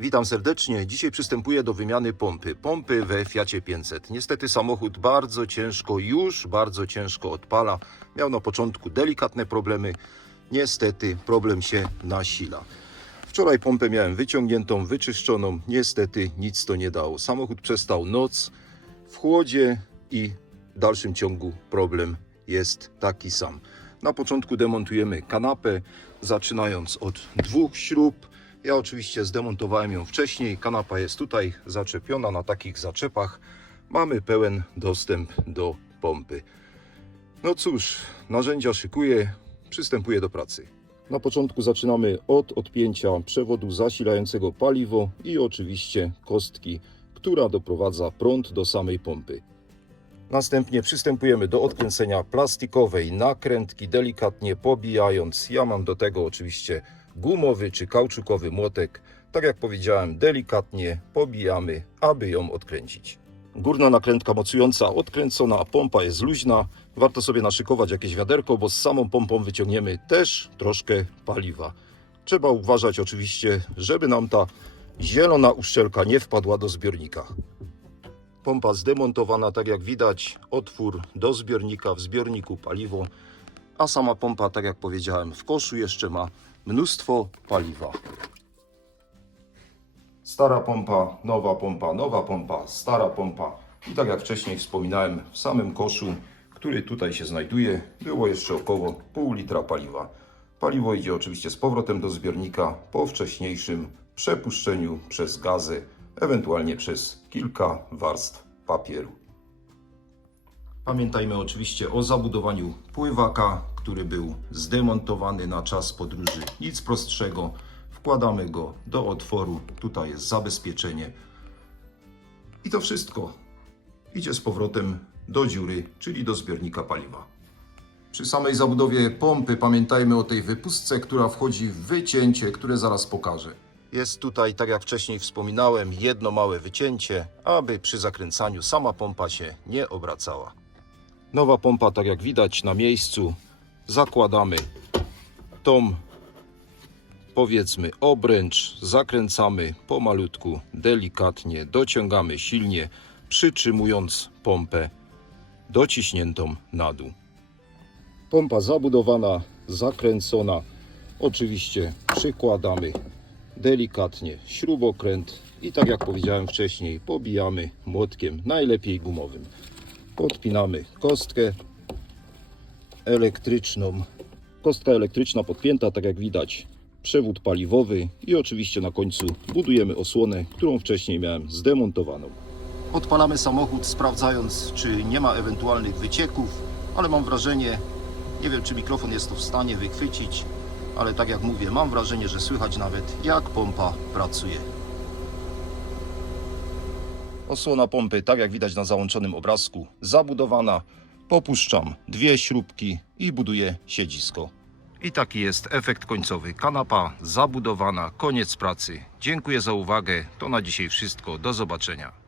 Witam serdecznie. Dzisiaj przystępuję do wymiany pompy. Pompy we Fiacie 500. Niestety samochód bardzo ciężko, już bardzo ciężko odpala. Miał na początku delikatne problemy. Niestety problem się nasila. Wczoraj pompę miałem wyciągniętą, wyczyszczoną. Niestety nic to nie dało. Samochód przestał noc w chłodzie i w dalszym ciągu problem jest taki sam. Na początku demontujemy kanapę, zaczynając od dwóch śrub. Ja oczywiście zdemontowałem ją wcześniej. Kanapa jest tutaj zaczepiona na takich zaczepach. Mamy pełen dostęp do pompy. No cóż, narzędzia szykuję, przystępuję do pracy. Na początku zaczynamy od odpięcia przewodu zasilającego paliwo i oczywiście kostki, która doprowadza prąd do samej pompy. Następnie przystępujemy do odkręcenia plastikowej nakrętki, delikatnie pobijając. Ja mam do tego oczywiście gumowy czy kauczukowy młotek. Tak jak powiedziałem, delikatnie pobijamy, aby ją odkręcić. Górna nakrętka mocująca odkręcona, a pompa jest luźna. Warto sobie naszykować jakieś wiaderko, bo z samą pompą wyciągniemy też troszkę paliwa. Trzeba uważać oczywiście, żeby nam ta zielona uszczelka nie wpadła do zbiornika. Pompa zdemontowana, tak jak widać, otwór do zbiornika, w zbiorniku paliwo, a sama pompa, tak jak powiedziałem, w koszu jeszcze ma mnóstwo paliwa. Stara pompa, nowa pompa, nowa pompa, stara pompa. I tak jak wcześniej wspominałem, w samym koszu, który tutaj się znajduje, było jeszcze około pół litra paliwa. Paliwo idzie oczywiście z powrotem do zbiornika po wcześniejszym przepuszczeniu przez gazy, ewentualnie przez kilka warstw papieru. Pamiętajmy oczywiście o zabudowaniu pływaka, który był zdemontowany na czas podróży. Nic prostszego. Wkładamy go do otworu. Tutaj jest zabezpieczenie. I to wszystko idzie z powrotem do dziury, czyli do zbiornika paliwa. Przy samej zabudowie pompy pamiętajmy o tej wypustce, która wchodzi w wycięcie, które zaraz pokażę. Jest tutaj, tak jak wcześniej wspominałem, jedno małe wycięcie, aby przy zakręcaniu sama pompa się nie obracała. Nowa pompa, tak jak widać na miejscu, zakładamy tą powiedzmy obręcz, zakręcamy pomalutku, delikatnie, dociągamy silnie, przytrzymując pompę dociśniętą na dół. Pompa zabudowana, zakręcona. Oczywiście przykładamy delikatnie śrubokręt i tak jak powiedziałem wcześniej, pobijamy młotkiem, najlepiej gumowym. Podpinamy kostkę elektryczną. Kostka elektryczna podpięta, tak jak widać, przewód paliwowy i oczywiście na końcu budujemy osłonę, którą wcześniej miałem zdemontowaną. Odpalamy samochód, sprawdzając, czy nie ma ewentualnych wycieków, ale mam wrażenie, nie wiem, czy mikrofon jest to w stanie wychwycić, ale tak jak mówię, mam wrażenie, że słychać nawet, jak pompa pracuje. Osłona pompy, tak jak widać na załączonym obrazku, zabudowana. Popuszczam dwie śrubki i buduję siedzisko. I taki jest efekt końcowy. Kanapa zabudowana, koniec pracy. Dziękuję za uwagę. To na dzisiaj wszystko. Do zobaczenia.